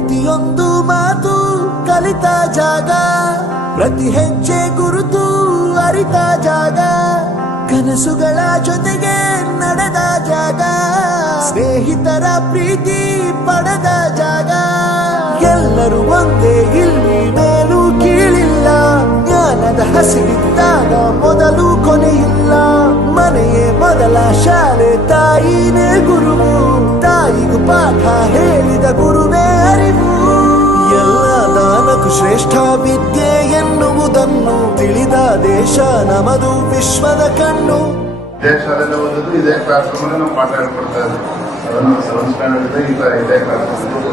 ಪ್ರತಿಯೊಂದು ಮಾತು ಕಲಿತ ಜಾಗ, ಪ್ರತಿ ಹೆಜ್ಜೆ ಗುರುತು ಅರಿತ ಜಾಗ, ಕನಸುಗಳ ಜೊತೆಗೆ ನಡೆದ ಜಾಗ, ಸ್ನೇಹಿತರ ಪ್ರೀತಿ ಪಡೆದ ಜಾಗ. ಎಲ್ಲರೂ ಒಂದೇ, ಇಲ್ಲಿ ಮೇಲೂ ಕೀಳಿಲ್ಲ, ಜ್ಞಾನದ ಹಸಿವಿದ್ದಾಗ ಮೊದಲು ಕೊನೆಯಿಲ್ಲ. ಮನೆಯೇ ಮೊದಲ ಶಾಲೆ, ತಾಯಿನೇ ಗುರುವು, ತಾಯಿಗೂ ಪಾಠ ಹೇಳಿದ ಗುರುವೇ ಅರಿವು. ಎಲ್ಲ ದಾನಕ್ಕೂ ಶ್ರೇಷ್ಠ ವಿದ್ಯೆ ಎನ್ನುವುದನ್ನು ತಿಳಿದ ದೇಶ ನಮದು, ವಿಶ್ವದ ಕಣ್ಣು. ಇದೇ ಶಾಲೆಯಲ್ಲಿ ಓದಿದ್ದು ಇದೇ ಕ್ಲಾಸ್ ರೂಮಲ್ಲಿ ನಾವು ಪಾಠ ಹೇಳ್ಕೊಡ್ತಾ ಇದ್ವಿ. ಅದನ್ನು 7th ಸ್ಟ್ಯಾಂಡರ್ಡ್ ಇದೆ, ಈಗ ಇದೇ ಕ್ಲಾಸ್ ರೂಮ್.